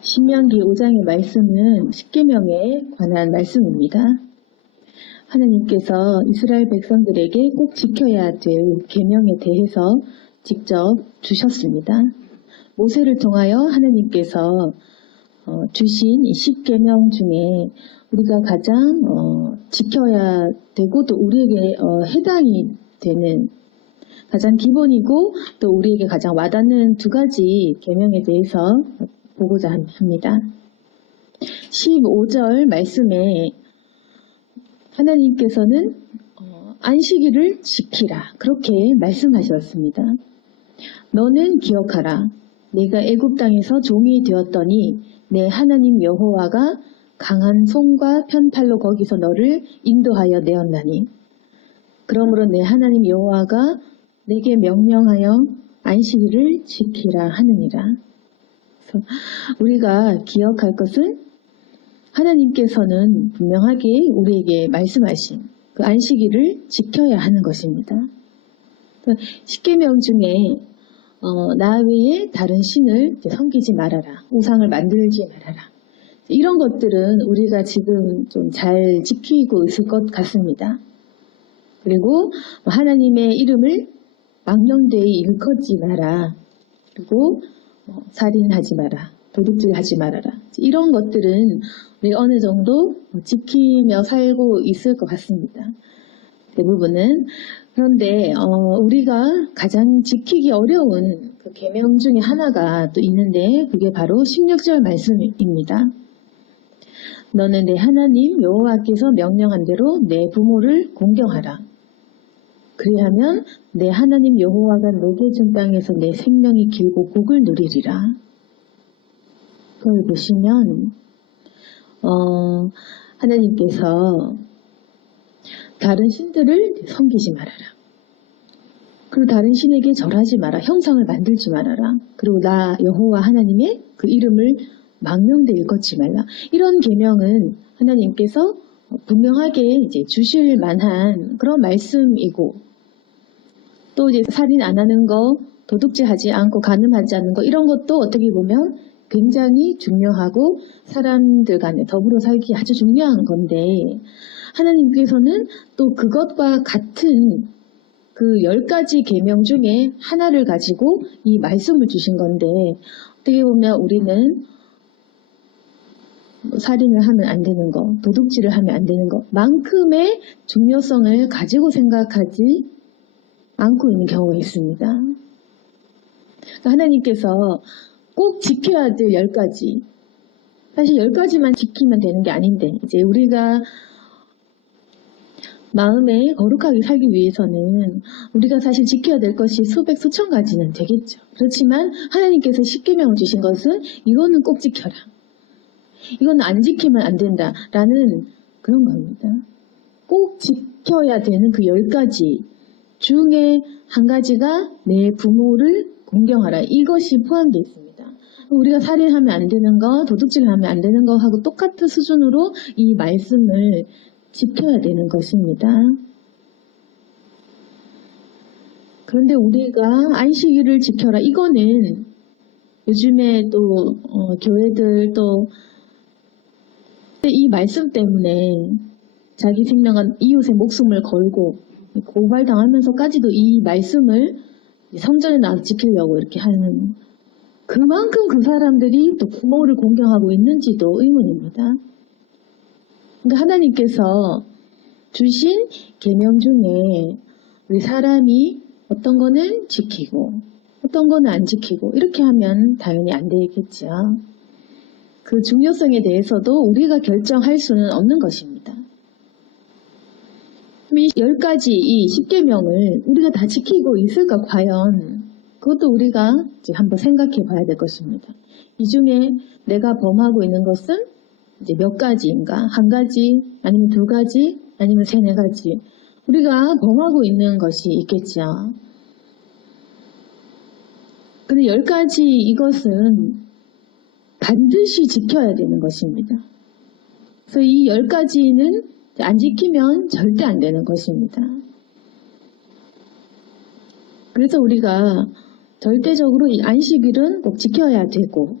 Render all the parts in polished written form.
신명기 5장의 말씀은 십계명에 관한 말씀입니다. 하나님께서 이스라엘 백성들에게 꼭 지켜야 될 계명에 대해서 직접 주셨습니다. 모세를 통하여 하나님께서 주신 이 십계명 중에 우리가 가장 지켜야 되고 또 우리에게 해당이 되는 가장 기본이고 또 우리에게 가장 와닿는 두 가지 계명에 대해서 보고자 합니다. 15절 말씀에 하나님께서는 안식일을 지키라 그렇게 말씀하셨습니다. 너는 기억하라. 내가 애굽 땅에서 종이 되었더니 내 하나님 여호와가 강한 손과 편팔로 거기서 너를 인도하여 내었나니 그러므로 내 하나님 여호와가 내게 명령하여 안식일을 지키라 하느니라. 그래서 우리가 기억할 것은 하나님께서는 분명하게 우리에게 말씀하신 그 안식일을 지켜야 하는 것입니다. 십계명 중에 나 외에 다른 신을 섬기지 말아라. 우상을 만들지 말아라. 이런 것들은 우리가 지금 좀 잘 지키고 있을 것 같습니다. 그리고 하나님의 이름을 망령되이 일컫지 마라. 그리고 살인하지 마라. 도둑질하지 말아라. 이런 것들은 우리 어느 정도 지키며 살고 있을 것 같습니다. 대부분은. 그런데 우리가 가장 지키기 어려운 그 계명 중에 하나가 또 있는데 그게 바로 16절 말씀입니다. 너는 내 하나님 여호와께서 명령한 대로 내 부모를 공경하라. 그리하면 내 하나님 여호와가 내게 준 땅에서 내 생명이 길고 복을 누리리라. 그걸 보시면 하나님께서 다른 신들을 섬기지 말아라. 그리고 다른 신에게 절하지 마라. 형상을 만들지 말아라. 그리고 나 여호와 하나님의 그 이름을 망령되이 일컫지 말라. 이런 계명은 하나님께서 분명하게 이제 주실 만한 그런 말씀이고 또 이제 살인 안 하는 거, 도둑질하지 않고 간음하지 않는 거 이런 것도 어떻게 보면 굉장히 중요하고 사람들 간에 더불어 살기 아주 중요한 건데 하나님께서는 또 그것과 같은 그 10가지 계명 중에 하나를 가지고 이 말씀을 주신 건데 어떻게 보면 우리는 살인을 하면 안 되는 거, 도둑질을 하면 안 되는 거 만큼의 중요성을 가지고 생각하지 않고 있는 경우가 있습니다. 그러니까 하나님께서 꼭 지켜야 될 10가지. 사실 10가지만 지키면 되는 게 아닌데 이제 우리가 마음에 거룩하게 살기 위해서는 우리가 사실 지켜야 될 것이 수백 수천 가지는 되겠죠. 그렇지만 하나님께서 십계명을 주신 것은 이거는 꼭 지켜라. 이건 안 지키면 안 된다라는 그런 겁니다. 꼭 지켜야 되는 그 10가지 중에 한 가지가 내 부모를 공경하라. 이것이 포함되어 있습니다. 우리가 살인하면 안 되는 거, 도둑질하면 안 되는 거하고 똑같은 수준으로 이 말씀을 지켜야 되는 것입니다. 그런데 우리가 안식일을 지켜라. 이거는 요즘에 또 교회들 또 이 말씀 때문에 자기 생명과 이웃의 목숨을 걸고 고발당하면서까지도 이 말씀을 성전에 나와서 지키려고 이렇게 하는 그만큼 그 사람들이 또 부모를 공경하고 있는지도 의문입니다. 그러니까 하나님께서 주신 계명 중에 우리 사람이 어떤 거는 지키고 어떤 거는 안 지키고 이렇게 하면 당연히 안 되겠죠. 그 중요성에 대해서도 우리가 결정할 수는 없는 것입니다. 이 10가지 이 십계명을 우리가 다 지키고 있을까 과연 그것도 우리가 이제 한번 생각해 봐야 될 것입니다. 이 중에 내가 범하고 있는 것은 이제 몇 가지인가? 한 가지, 아니면 2가지, 아니면 3, 4가지. 우리가 범하고 있는 것이 있겠죠. 근데 10가지 이것은 반드시 지켜야 되는 것입니다. 그래서 이 10가지는 안 지키면 절대 안 되는 것입니다. 그래서 우리가 절대적으로 이 안식일은 꼭 지켜야 되고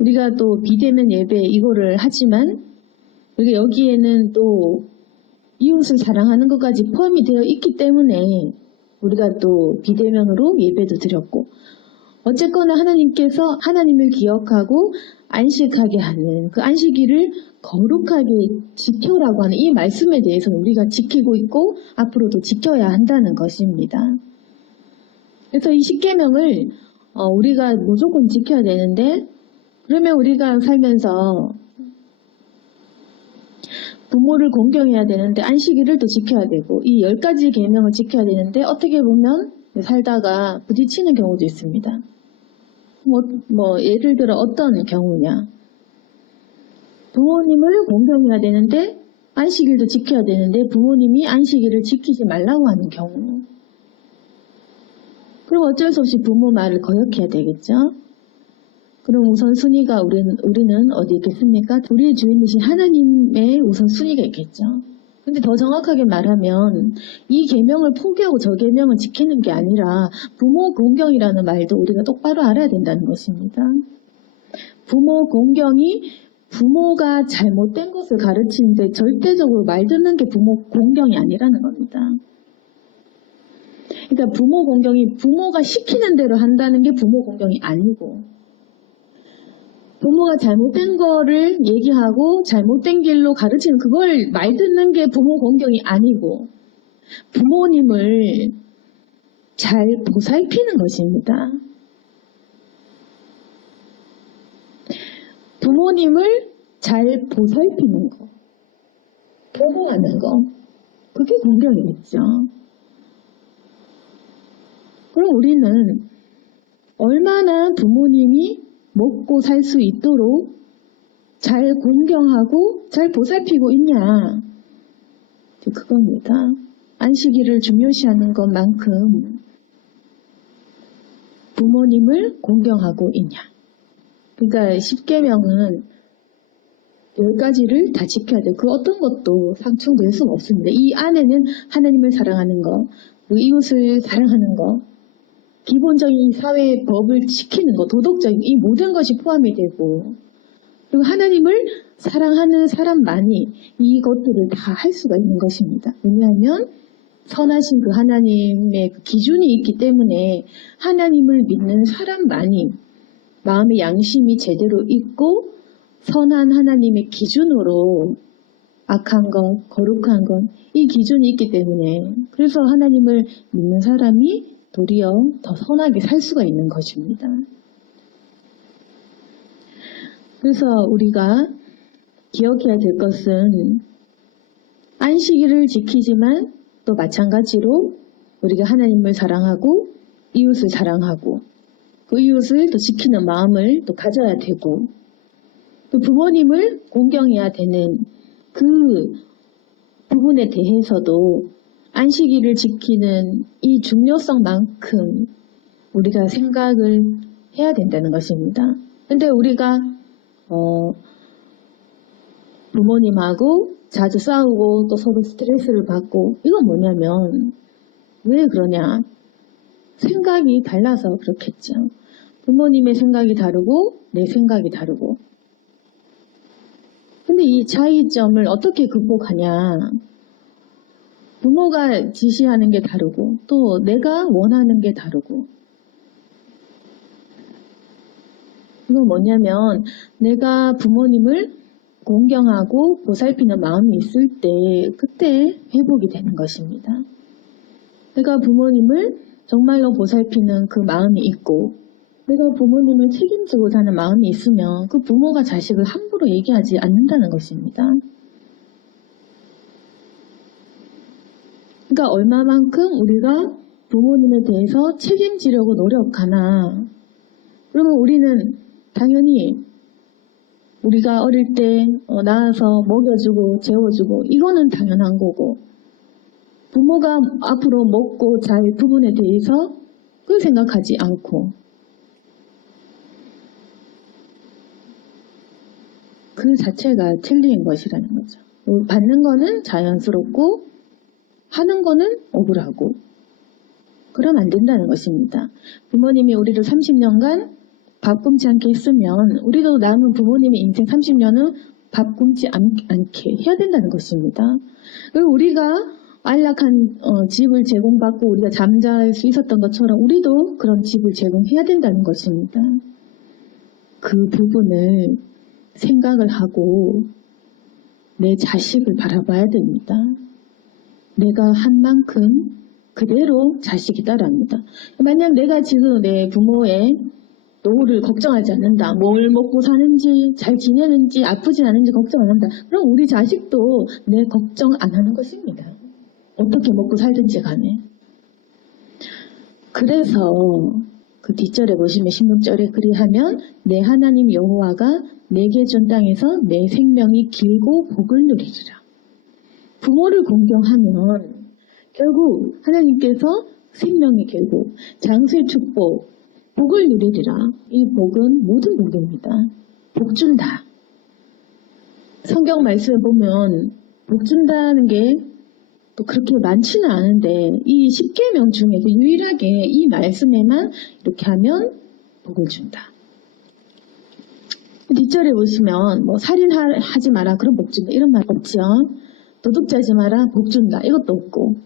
우리가 또 비대면 예배 이거를 하지만 우리가 여기에는 또 이웃을 사랑하는 것까지 포함이 되어 있기 때문에 우리가 또 비대면으로 예배도 드렸고, 어쨌거나 하나님께서 하나님을 기억하고 안식하게 하는 그 안식일을 거룩하게 지켜라고 하는 이 말씀에 대해서는 우리가 지키고 있고 앞으로도 지켜야 한다는 것입니다. 그래서 이 십계명을 우리가 무조건 지켜야 되는데, 그러면 우리가 살면서 부모를 공경해야 되는데 안식일을 또 지켜야 되고 이 10가지 계명을 지켜야 되는데 어떻게 보면 살다가 부딪히는 경우도 있습니다. 예를 들어 어떤 경우냐. 부모님을 공경해야 되는데 안식일도 지켜야 되는데 부모님이 안식일을 지키지 말라고 하는 경우. 그럼 어쩔 수 없이 부모 말을 거역해야 되겠죠. 그럼 우선순위가 우리는 어디 있겠습니까? 우리의 주인이신 하나님의 우선순위가 있겠죠. 근데 더 정확하게 말하면 이 계명을 포기하고 저 계명을 지키는 게 아니라 부모 공경이라는 말도 우리가 똑바로 알아야 된다는 것입니다. 부모 공경이 부모가 잘못된 것을 가르치는데 절대적으로 말 듣는 게 부모 공경이 아니라는 겁니다. 그러니까 부모 공경이 부모가 시키는 대로 한다는 게 부모 공경이 아니고, 부모가 잘못된 거를 얘기하고 잘못된 길로 가르치는 그걸 말 듣는 게 부모 공경이 아니고 부모님을 잘 보살피는 것입니다. 부모님을 잘 보살피는 거, 보호하는 거, 그게 공경이겠죠. 그럼 우리는 얼마나 부모님이 먹고 살 수 있도록 잘 공경하고 잘 보살피고 있냐, 그겁니다. 안식일을 중요시하는 것만큼 부모님을 공경하고 있냐. 그러니까 십계명은 10가지를 다 지켜야 돼요. 그 어떤 것도 상충될 수가 없습니다. 이 안에는 하나님을 사랑하는 거, 이웃을 사랑하는 거, 기본적인 사회의 법을 지키는 것, 도덕적인 이 모든 것이 포함이 되고, 그리고 하나님을 사랑하는 사람만이 이것들을 다 할 수가 있는 것입니다. 왜냐하면 선하신 그 하나님의 그 기준이 있기 때문에 하나님을 믿는 사람만이 마음의 양심이 제대로 있고 선한 하나님의 기준으로 악한 것, 거룩한 것, 이 기준이 있기 때문에, 그래서 하나님을 믿는 사람이 도리어 더 선하게 살 수가 있는 것입니다. 그래서 우리가 기억해야 될 것은 안식일을 지키지만 또 마찬가지로 우리가 하나님을 사랑하고 이웃을 사랑하고 그 이웃을 또 지키는 마음을 또 가져야 되고, 또 부모님을 공경해야 되는 그 부분에 대해서도 안식일을 지키는 이 중요성만큼 우리가 생각을 해야 된다는 것입니다. 근데 우리가 부모님하고 자주 싸우고 또 서로 스트레스를 받고, 이건 뭐냐면 왜 그러냐? 생각이 달라서 그렇겠죠. 부모님의 생각이 다르고 내 생각이 다르고. 근데 이 차이점을 어떻게 극복하냐? 부모가 지시하는 게 다르고 또 내가 원하는 게 다르고. 이건 뭐냐면 내가 부모님을 공경하고 보살피는 마음이 있을 때 그때 회복이 되는 것입니다. 내가 부모님을 정말로 보살피는 그 마음이 있고 내가 부모님을 책임지고자 하는 마음이 있으면 그 부모가 자식을 함부로 얘기하지 않는다는 것입니다. 그러니까 얼마만큼 우리가 부모님에 대해서 책임지려고 노력하나. 그러면 우리는 당연히 우리가 어릴 때 낳아서 먹여주고 재워주고 이거는 당연한 거고, 부모가 앞으로 먹고 잘 부분에 대해서 그걸 생각하지 않고, 그 자체가 틀린 것이라는 거죠. 받는 거는 자연스럽고 하는 거는 억울하고, 그러면 안 된다는 것입니다. 부모님이 우리를 30년간 밥 굶지 않게 했으면 우리도 남은 부모님의 인생 30년은 밥 굶지 않게 해야 된다는 것입니다. 그리고 우리가 안락한 집을 제공받고 우리가 잠잘 수 있었던 것처럼 우리도 그런 집을 제공해야 된다는 것입니다. 그 부분을 생각을 하고 내 자식을 바라봐야 됩니다. 내가 한 만큼 그대로 자식이 따라합니다. 만약 내가 지금 내 부모의 노후를 걱정하지 않는다. 뭘 먹고 사는지, 잘 지내는지, 아프지 않은지 걱정 안 한다. 그럼 우리 자식도 내 걱정 안 하는 것입니다. 어떻게 먹고 살든지 간에. 그래서 그 뒷절에 보시면 16절에 그리하면 내 하나님 여호와가 내게 준 땅에서 내 생명이 길고 복을 누리리라. 부모를 공경하면 결국 하나님께서 생명이 길고 장수의 축복, 복을 누리리라. 이 복은 모든 복입니다. 복 준다. 성경 말씀에 보면 복 준다는 게 또 그렇게 많지는 않은데 이 10계명 중에서 유일하게 이 말씀에만 이렇게 하면 복을 준다. 뒷절에 보시면 뭐 살인하지 마라 그럼 복 준다 이런 말 없죠. 도둑질하지 마라 복 준다 이것도 없고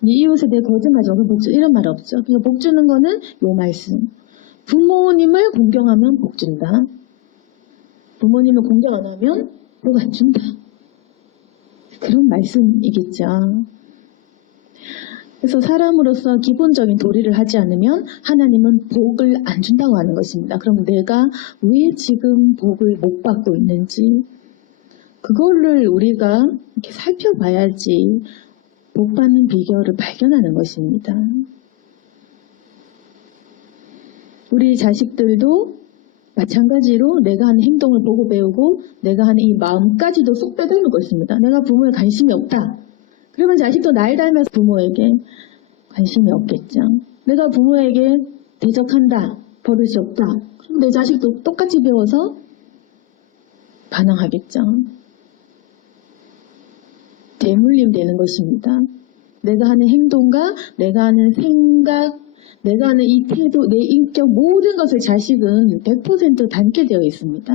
네 이웃에 대해 거짓말하지 마 복 준다 이런 말 없죠. 그러니까 복 주는 거는 요 말씀. 부모님을 공경하면 복 준다. 부모님을 공경 안 하면 복 안 준다. 그런 말씀이겠죠. 그래서 사람으로서 기본적인 도리를 하지 않으면 하나님은 복을 안 준다고 하는 것입니다. 그럼 내가 왜 지금 복을 못 받고 있는지 그거를 우리가 이렇게 살펴봐야지 복 받는 비결을 발견하는 것입니다. 우리 자식들도 마찬가지로 내가 하는 행동을 보고 배우고 내가 하는 이 마음까지도 쏙 빼닮을 것입니다. 내가 부모에 관심이 없다. 그러면 자식도 날 닮아서 부모에게 관심이 없겠죠. 내가 부모에게 대적한다. 버릇이 없다. 그럼 내 자식도 똑같이 배워서 반항하겠죠. 대물림 되는 것입니다. 내가 하는 행동과 내가 하는 생각, 내가 하는 이 태도, 내 인격 모든 것을 자식은 100% 닮게 되어 있습니다.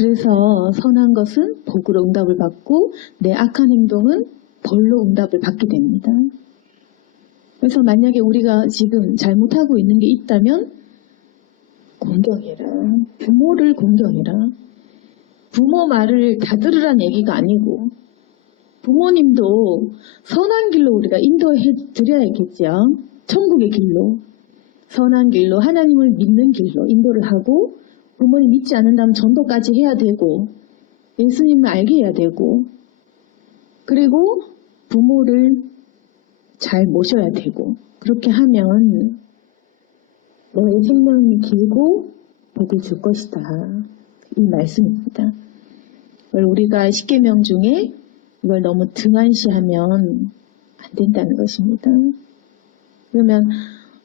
그래서 선한 것은 복으로 응답을 받고 내 악한 행동은 벌로 응답을 받게 됩니다. 그래서 만약에 우리가 지금 잘못하고 있는 게 있다면 공경해라. 부모를 공경해라. 부모 말을 다 들으란 얘기가 아니고 부모님도 선한 길로 우리가 인도해 드려야겠죠. 천국의 길로. 선한 길로 하나님을 믿는 길로 인도를 하고 부모님 믿지 않는다면 전도까지 해야 되고 예수님을 알게 해야 되고 그리고 부모를 잘 모셔야 되고 그렇게 하면 너의 생명이 길고 복을 줄 것이다. 이 말씀입니다. 우리가 10계명 중에 이걸 너무 등한시하면 안 된다는 것입니다. 그러면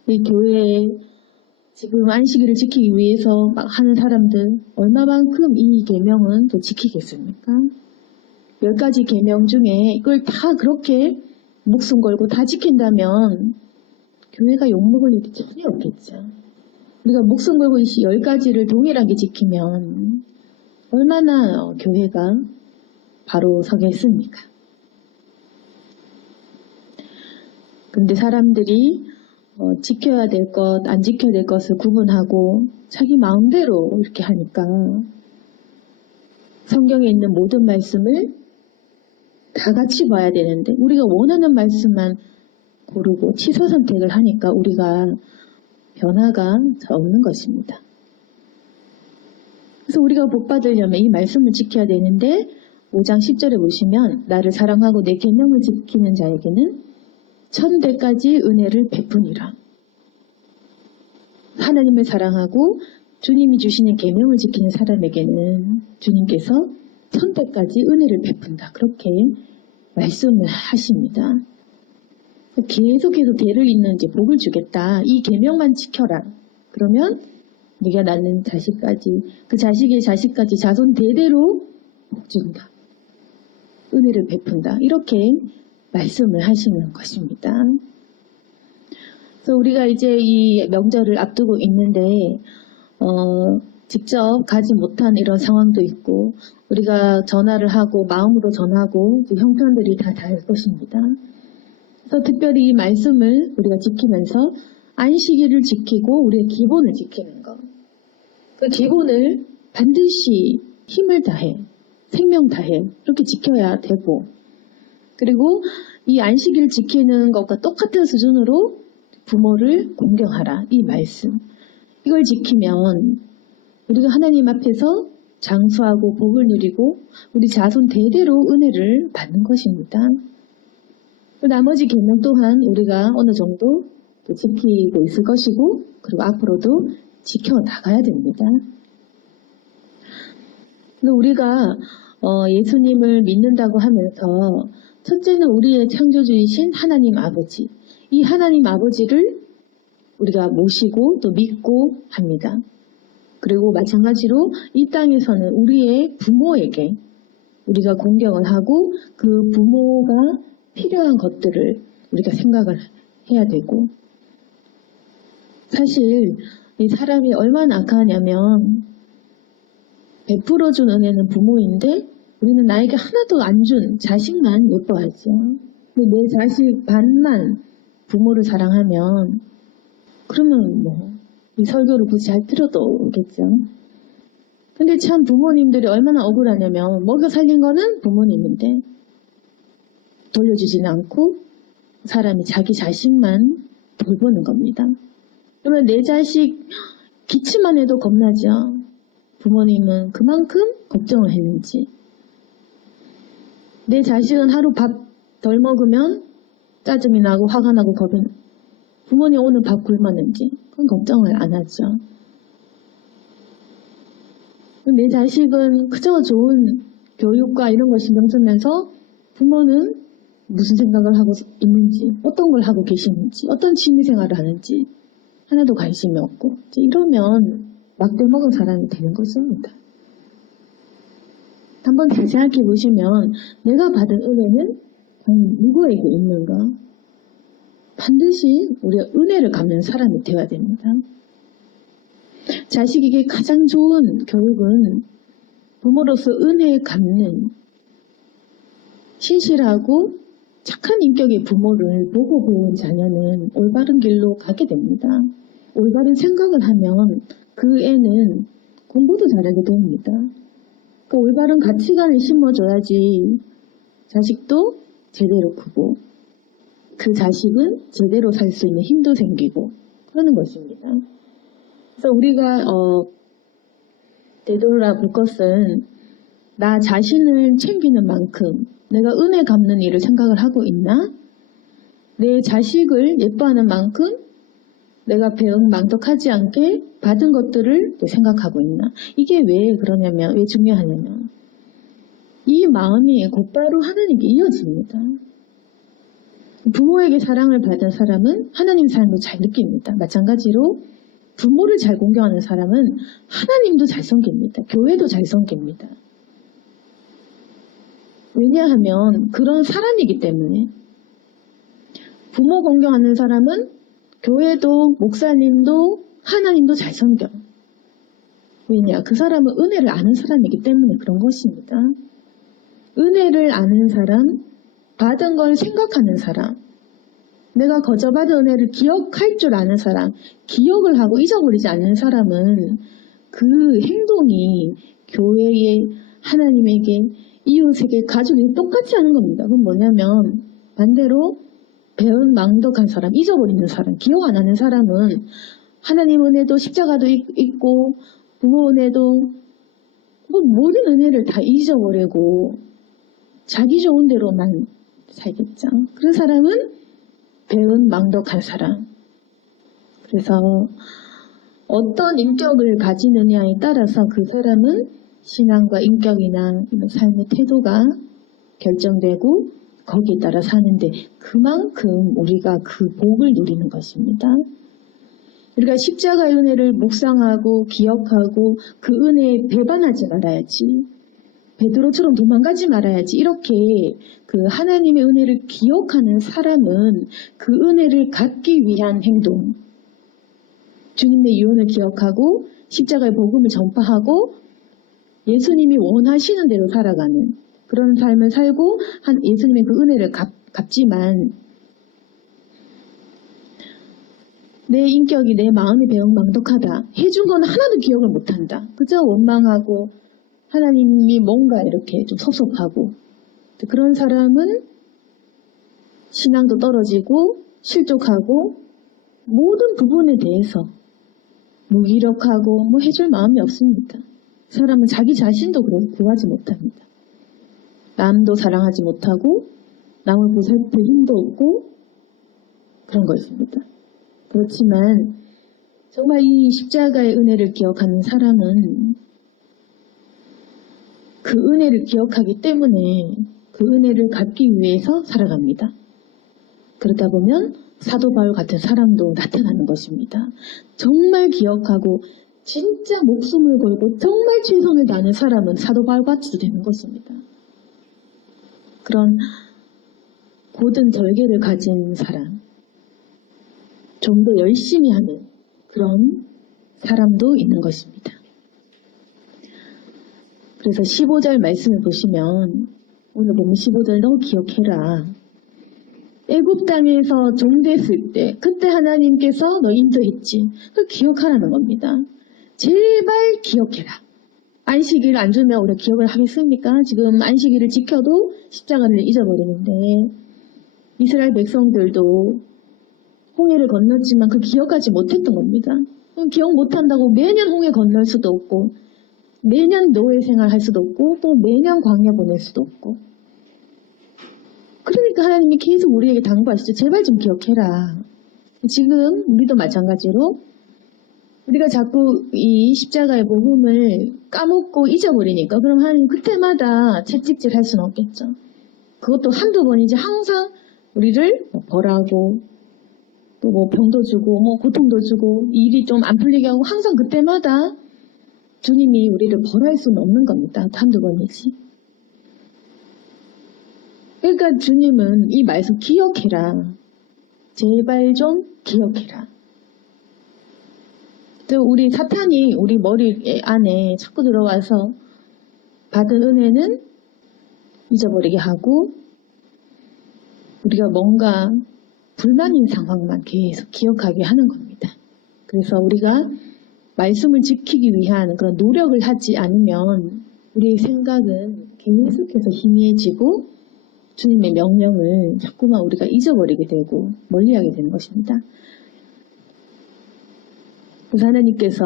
이 교회에 지금 안식일을 지키기 위해서 막 하는 사람들 얼마만큼 이 계명은 또 지키겠습니까? 10가지 계명 중에 이걸 다 그렇게 목숨 걸고 다 지킨다면 교회가 욕먹을 일이 전혀 없겠죠. 우리가 목숨 걸고 이 10가지를 동일하게 지키면 얼마나 교회가 바로 서겠습니까? 근데 사람들이 지켜야 될 것, 안 지켜야 될 것을 구분하고 자기 마음대로 이렇게 하니까 성경에 있는 모든 말씀을 다 같이 봐야 되는데 우리가 원하는 말씀만 고르고 취소 선택을 하니까 우리가 변화가 없는 것입니다. 그래서 우리가 복 받으려면 이 말씀을 지켜야 되는데 5장 10절에 보시면 나를 사랑하고 내 계명을 지키는 자에게는 1000배까지 은혜를 베푸니라. 하나님을 사랑하고 주님이 주시는 계명을 지키는 사람에게는 주님께서 1000배까지 은혜를 베푼다. 그렇게 말씀을 하십니다. 계속해서 대를 잇는 이제 복을 주겠다. 이 계명만 지켜라. 그러면 네가 낳는 자식까지 그 자식의 자식까지 자손 대대로 복 준다. 은혜를 베푼다. 이렇게 말씀을 하시는 것입니다. 그래서 우리가 이제 이 명절을 앞두고 있는데 직접 가지 못한 이런 상황도 있고 우리가 전화를 하고 마음으로 전하고 형편들이 다 다를 것입니다. 그래서 특별히 이 말씀을 우리가 지키면서 안식일을 지키고 우리의 기본을 지키는 것. 그 기본을 반드시 힘을 다해, 생명 다해 그렇게 지켜야 되고 그리고 이 안식일을 지키는 것과 똑같은 수준으로 부모를 공경하라. 이 말씀. 이걸 지키면 우리가 하나님 앞에서 장수하고 복을 누리고 우리 자손 대대로 은혜를 받는 것입니다. 나머지 계명 또한 우리가 어느 정도 지키고 있을 것이고 그리고 앞으로도 지켜나가야 됩니다. 우리가 예수님을 믿는다고 하면서 첫째는 우리의 창조주이신 하나님 아버지, 이 하나님 아버지를 우리가 모시고 또 믿고 합니다. 그리고 마찬가지로 이 땅에서는 우리의 부모에게 우리가 공경을 하고 그 부모가 필요한 것들을 우리가 생각을 해야 되고 사실 이 사람이 얼마나 악하냐면 베풀어준 은혜는 부모인데 우리는 나에게 하나도 안 준 자식만 예뻐하죠. 근데 내 자식 반만 부모를 사랑하면 그러면 뭐 이 설교를 굳이 잘 들어도 오겠죠. 근데 참 부모님들이 얼마나 억울하냐면 먹여 살린 거는 부모님인데 돌려주지는 않고 사람이 자기 자식만 돌보는 겁니다. 그러면 내 자식 기침만 해도 겁나죠. 부모님은 그만큼 걱정을 했는지. 내 자식은 하루 밥 덜 먹으면 짜증이 나고 화가 나고 겁이 나. 부모님 오늘 밥 굶었는지 그건 걱정을 안 하죠. 내 자식은 그저 좋은 교육과 이런 걸 신경 쓰면서 부모는 무슨 생각을 하고 있는지, 어떤 걸 하고 계시는지, 어떤 취미생활을 하는지 하나도 관심이 없고 이러면 막대 먹은 사람이 되는 것입니다. 한번 다시 생각해 보시면 내가 받은 은혜는 과연 누구에게 있는가? 반드시 우리가 은혜를 갚는 사람이 되어야 됩니다. 자식에게 가장 좋은 교육은 부모로서 은혜 갚는 신실하고 착한 인격의 부모를 보고 배운 자녀는 올바른 길로 가게 됩니다. 올바른 생각을 하면 그 애는 공부도 잘하게 됩니다. 그 올바른 가치관을 심어줘야지 자식도 제대로 크고 그 자식은 제대로 살 수 있는 힘도 생기고 그러는 것입니다. 그래서 우리가 되돌아볼 것은 나 자신을 챙기는 만큼 내가 은혜 갚는 일을 생각을 하고 있나? 내 자식을 예뻐하는 만큼 내가 배운 망덕하지 않게 받은 것들을 생각하고 있나? 이게 왜 그러냐면, 왜 중요하냐면 이 마음이 곧바로 하나님께 이어집니다. 부모에게 사랑을 받은 사람은 하나님 사랑도 잘 느낍니다. 마찬가지로 부모를 잘 공경하는 사람은 하나님도 잘 섬깁니다. 교회도 잘 섬깁니다. 왜냐하면 그런 사람이기 때문에 부모 공경하는 사람은 교회도 목사님도 하나님도 잘 섬겨. 왜냐? 그 사람은 은혜를 아는 사람이기 때문에 그런 것입니다. 은혜를 아는 사람, 받은 걸 생각하는 사람, 내가 거저받은 은혜를 기억할 줄 아는 사람, 기억을 하고 잊어버리지 않는 사람은 그 행동이 교회에, 하나님에게, 이웃에게, 가족에게 똑같지 않은 겁니다. 그건 뭐냐면 반대로 배은 망덕한 사람, 잊어버리는 사람, 기억 안 하는 사람은 하나님 은혜도 십자가도 있고 부모 은혜도 모든 은혜를 다 잊어버리고 자기 좋은 대로만 살겠죠. 그런 사람은 배은 망덕한 사람. 그래서 어떤 인격을 가지느냐에 따라서 그 사람은 신앙과 인격이나 삶의 태도가 결정되고 거기에 따라 사는데 그만큼 우리가 그 복을 누리는 것입니다. 우리가 십자가의 은혜를 묵상하고 기억하고 그 은혜에 배반하지 말아야지. 베드로처럼 도망가지 말아야지. 이렇게 그 하나님의 은혜를 기억하는 사람은 그 은혜를 갖기 위한 행동, 주님의 유언을 기억하고 십자가의 복음을 전파하고 예수님이 원하시는 대로 살아가는 그런 삶을 살고 예수님의 그 은혜를 갚지만 내 인격이 내 마음이 배은망덕하다. 해준 건 하나도 기억을 못한다. 그저 원망하고 하나님이 뭔가 이렇게 좀 섭섭하고 그런 사람은 신앙도 떨어지고 실족하고 모든 부분에 대해서 무기력하고 해줄 마음이 없습니다. 사람은 자기 자신도 구하지 못합니다. 남도 사랑하지 못하고 남을 보살필 힘도 없고 그런 것입니다. 그렇지만 정말 이 십자가의 은혜를 기억하는 사람은 그 은혜를 기억하기 때문에 그 은혜를 갚기 위해서 살아갑니다. 그러다 보면 사도 바울 같은 사람도 나타나는 것입니다. 정말 기억하고 진짜 목숨을 걸고 정말 최선을 다하는 사람은 사도 바울 같이도 되는 것입니다. 그런 고든 절개를 가진 사람, 좀 더 열심히 하는 그런 사람도 있는 것입니다. 그래서 15절 말씀을 보시면 오늘 보면 15절 너 기억해라. 애굽 땅에서 종됐을 때 그때 하나님께서 너 인도했지. 그걸 기억하라는 겁니다. 제발 기억해라. 안식일 안 주면 우리가 기억을 하겠습니까? 지금 안식일을 지켜도 십자가를 잊어버리는데 이스라엘 백성들도 홍해를 건넜지만 그 기억하지 못했던 겁니다. 기억 못한다고 매년 홍해 건널 수도 없고 매년 노예 생활할 수도 없고 또 매년 광야 보낼 수도 없고 그러니까 하나님이 계속 우리에게 당부하시죠. 제발 좀 기억해라. 지금 우리도 마찬가지로 우리가 자꾸 이 십자가의 복음을 까먹고 잊어버리니까 그럼 하나님 그때마다 채찍질 할 수는 없겠죠. 그것도 한두 번이지 항상 우리를 벌하고 또 병도 주고 고통도 주고 일이 좀 안 풀리게 하고 항상 그때마다 주님이 우리를 벌할 수는 없는 겁니다. 한두 번이지. 그러니까 주님은 이 말씀 기억해라. 제발 좀 기억해라. 또 우리 사탄이 우리 머리 안에 자꾸 들어와서 받은 은혜는 잊어버리게 하고 우리가 뭔가 불만인 상황만 계속 기억하게 하는 겁니다. 그래서 우리가 말씀을 지키기 위한 그런 노력을 하지 않으면 우리의 생각은 계속해서 희미해지고 주님의 명령을 자꾸만 우리가 잊어버리게 되고 멀리하게 되는 것입니다. 그래서 하나님께서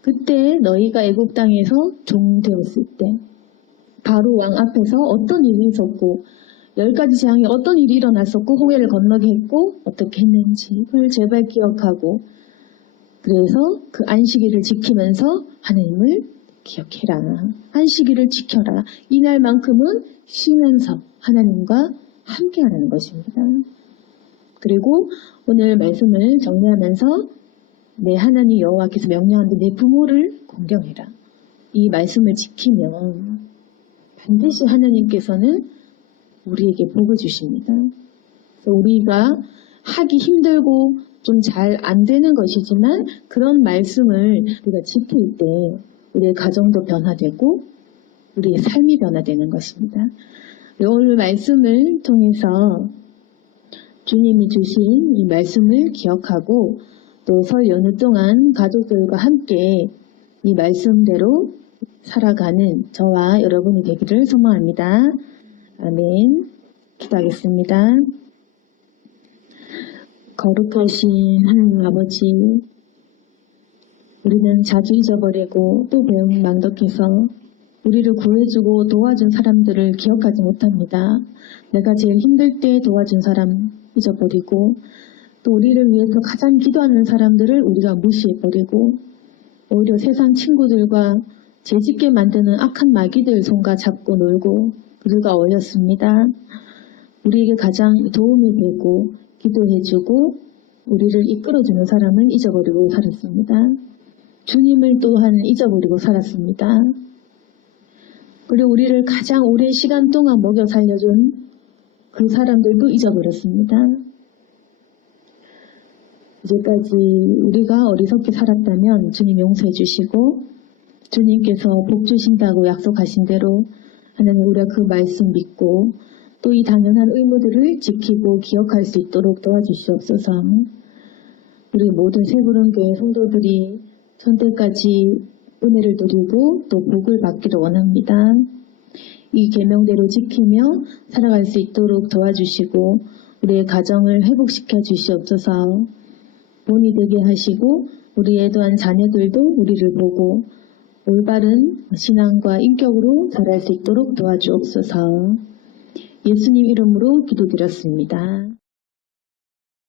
그때 너희가 애굽 땅에서 종 되었을 때 바로 왕 앞에서 어떤 일이 있었고 10가지 재앙에 어떤 일이 일어났었고 홍해를 건너게 했고 어떻게 했는지 그걸 제발 기억하고 그래서 그 안식일을 지키면서 하나님을 기억해라. 안식일을 지켜라. 이날만큼은 쉬면서 하나님과 함께하라는 것입니다. 그리고 오늘 말씀을 정리하면서 내 하나님 여호와께서 명령하는데 내 부모를 공경해라. 이 말씀을 지키면 반드시 하나님께서는 우리에게 복을 주십니다. 우리가 하기 힘들고 좀 잘 안 되는 것이지만 그런 말씀을 우리가 지킬 때 우리의 가정도 변화되고 우리의 삶이 변화되는 것입니다. 오늘 말씀을 통해서 주님이 주신 이 말씀을 기억하고 또 설 연휴 동안 가족들과 함께 이 말씀대로 살아가는 저와 여러분이 되기를 소망합니다. 아멘. 기도하겠습니다. 거룩하신 하나님 아버지, 우리는 자주 잊어버리고 또 배은망덕해서 우리를 구해주고 도와준 사람들을 기억하지 못합니다. 내가 제일 힘들 때 도와준 사람 잊어버리고 또 우리를 위해서 가장 기도하는 사람들을 우리가 무시해버리고 오히려 세상 친구들과 죄짓게 만드는 악한 마귀들 손과 잡고 놀고 그들과 어울렸습니다. 우리에게 가장 도움이 되고 기도해주고 우리를 이끌어주는 사람을 잊어버리고 살았습니다. 주님을 또한 잊어버리고 살았습니다. 그리고 우리를 가장 오랜 시간 동안 먹여 살려준 그 사람들도 잊어버렸습니다. 이제까지 우리가 어리석게 살았다면 주님 용서해 주시고 주님께서 복 주신다고 약속하신 대로 하나님 우리가 그 말씀 믿고 또 이 당연한 의무들을 지키고 기억할 수 있도록 도와주시옵소서. 우리 모든 새구름교회 성도들이 전때까지 은혜를 누리고 또 복을 받기를 원합니다. 이 계명대로 지키며 살아갈 수 있도록 도와주시고 우리의 가정을 회복시켜 주시옵소서. 본이 되게 하시고 우리의 또한 자녀들도 우리를 보고 올바른 신앙과 인격으로 자랄 수 있도록 도와주옵소서. 예수님 이름으로 기도드렸습니다.